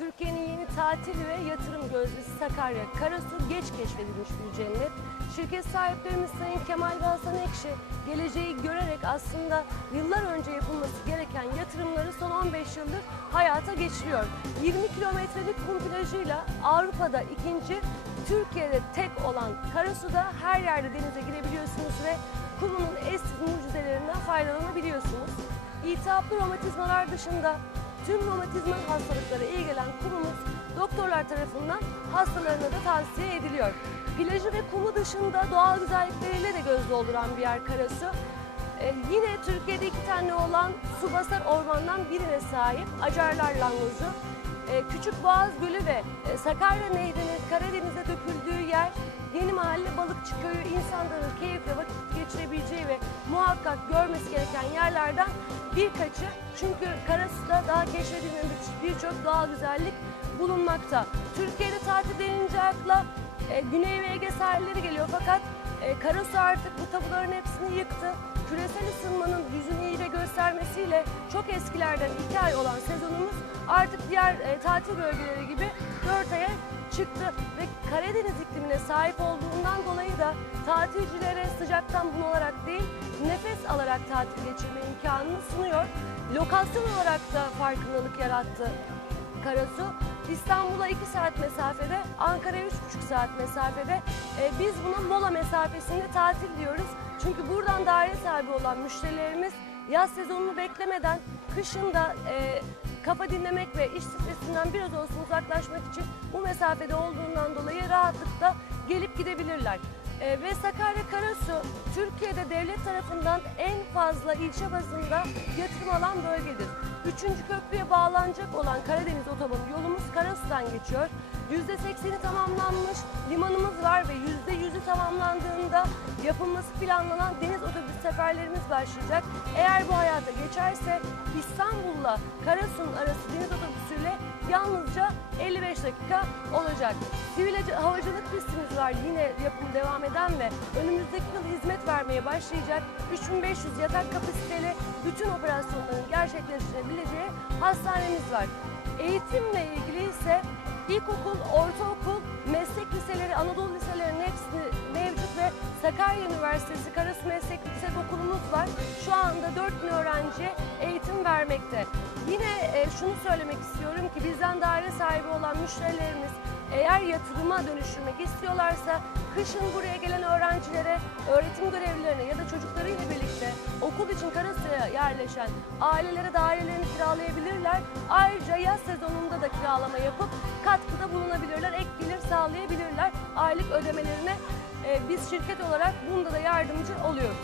Türkiye'nin yeni tatil ve yatırım gözcüsü Sakarya Karasu geç keşfedilmiş bir cennet. Şirket sahiplerimiz Sayın Kemal ve Hasan Ekşi geleceği görerek aslında yıllar önce yapılması gereken yatırımları son 15 yıldır hayata geçiriyor. 20 kilometrelik kum plajıyla Avrupa'da ikinci, Türkiye'de tek olan Karasu'da her yerde denize girebiliyorsunuz ve kumunun eşsiz mucizelerinden faydalanabiliyorsunuz. İltihaplı romatizmalar dışında tüm romatizmal hastalıklara iyi gelen kumumuz doktorlar tarafından hastalarına da tavsiye ediliyor. Plajı ve kumu dışında doğal güzellikleriyle de göz dolduran bir yer Karasu. Ee, yine Türkiye'de iki tane olan Subasar Orman'dan birine sahip Acarlar Langozu. Ee, Küçük Boğaz Gölü ve e, Sakarya Nehri'nin Karadeniz'e döküldüğü yer Yeni Mahalle Balıkçı Köyü insanların keyifle vakit geçirebileceği ve muhakkak görmesi gereken yerlerden birkaçı. Çünkü Karasu'da daha keşfedilmemiş birçok doğal güzellik bulunmakta. Türkiye'de tatil denince akla e, Güney ve Ege sahilleri geliyor fakat e, Karasu artık bu tabuların hepsini yıktı. Küresel ısınmanın yüzünü iyice göstermesiyle çok eskilerden 2 ay olan sezonumuz artık diğer e, tatil bölgeleri gibi 4 aya çıktı ve Karadeniz iklimine sahip olduğundan dolayı da tatilcilere sıcaktan bunalarak değil nefes alarak tatil geçirme imkanını sunuyor. Lokasyon olarak da farkındalık yarattı Karasu. İstanbul'a 2 saat mesafede, Ankara'ya 3,5 saat mesafede. E, biz buna mola mesafesinde tatil diyoruz. Çünkü buradan daire sahibi olan müşterilerimiz yaz sezonunu beklemeden kışın da e, kafa dinlemek ve iş stresinden biraz olsun uzaklaşmak için bu mesafede olduğundan dolayı rahatlıkla gelip gidebilirler. E, ve Sakarya Karasu Türkiye'de devlet tarafından en fazla ilçe bazında yatırım alan bölgedir. Üçüncü köprüye bağlanacak olan Karadeniz otobanı yolumuz Karasu'dan geçiyor. %80'i tamamlanmış limanımız var ve %100'ü tamamlandığında yapılması planlanan deniz otobüs seferlerimiz başlayacak. Eğer bu hayata geçerse İstanbul'la Karasu'nun arası deniz otobüsüyle yalnızca 55 dakika olacak. Sivil havacılık pistimiz var yine yapımı devam eden ve önümüzdeki yıl hizmet vermeye başlayacak 3500 yatak kapasiteli bütün operasyonların gerçekleştirebileceği hastanemiz var. Eğitimle ilgili ise ilkokul, ortaokul, meslek liseleri, Anadolu liselerinin hepsini mevcut ve Sakarya Üniversitesi Karasu Meslek Yüksek Okulumuz var. Şu anda 4000 öğrenciye eğitim vermekte. Yine e, şunu söylemek istiyorum ki bizden daire sahibi olan müşterilerimiz eğer yatırıma dönüştürmek istiyorlarsa kışın buraya gelen öğrencilere, öğretim görevlilerine ya da çocuklarıyla birlikte okul için Yerleşen ailelere dairelerini kiralayabilirler. Ayrıca yaz sezonunda da kiralama yapıp katkıda bulunabilirler, ek gelir sağlayabilirler. Aylık ödemelerine e, biz şirket olarak bunda da yardımcı oluyoruz.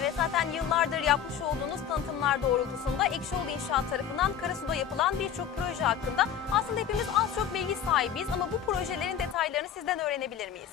Evet zaten yıllardır yapmış olduğunuz tanıtımlar doğrultusunda Ekşioğlu İnşaat tarafından Karasu'da yapılan birçok proje hakkında aslında hepimiz az çok bilgi sahibiyiz ama bu projelerin detaylarını sizden öğrenebilir miyiz?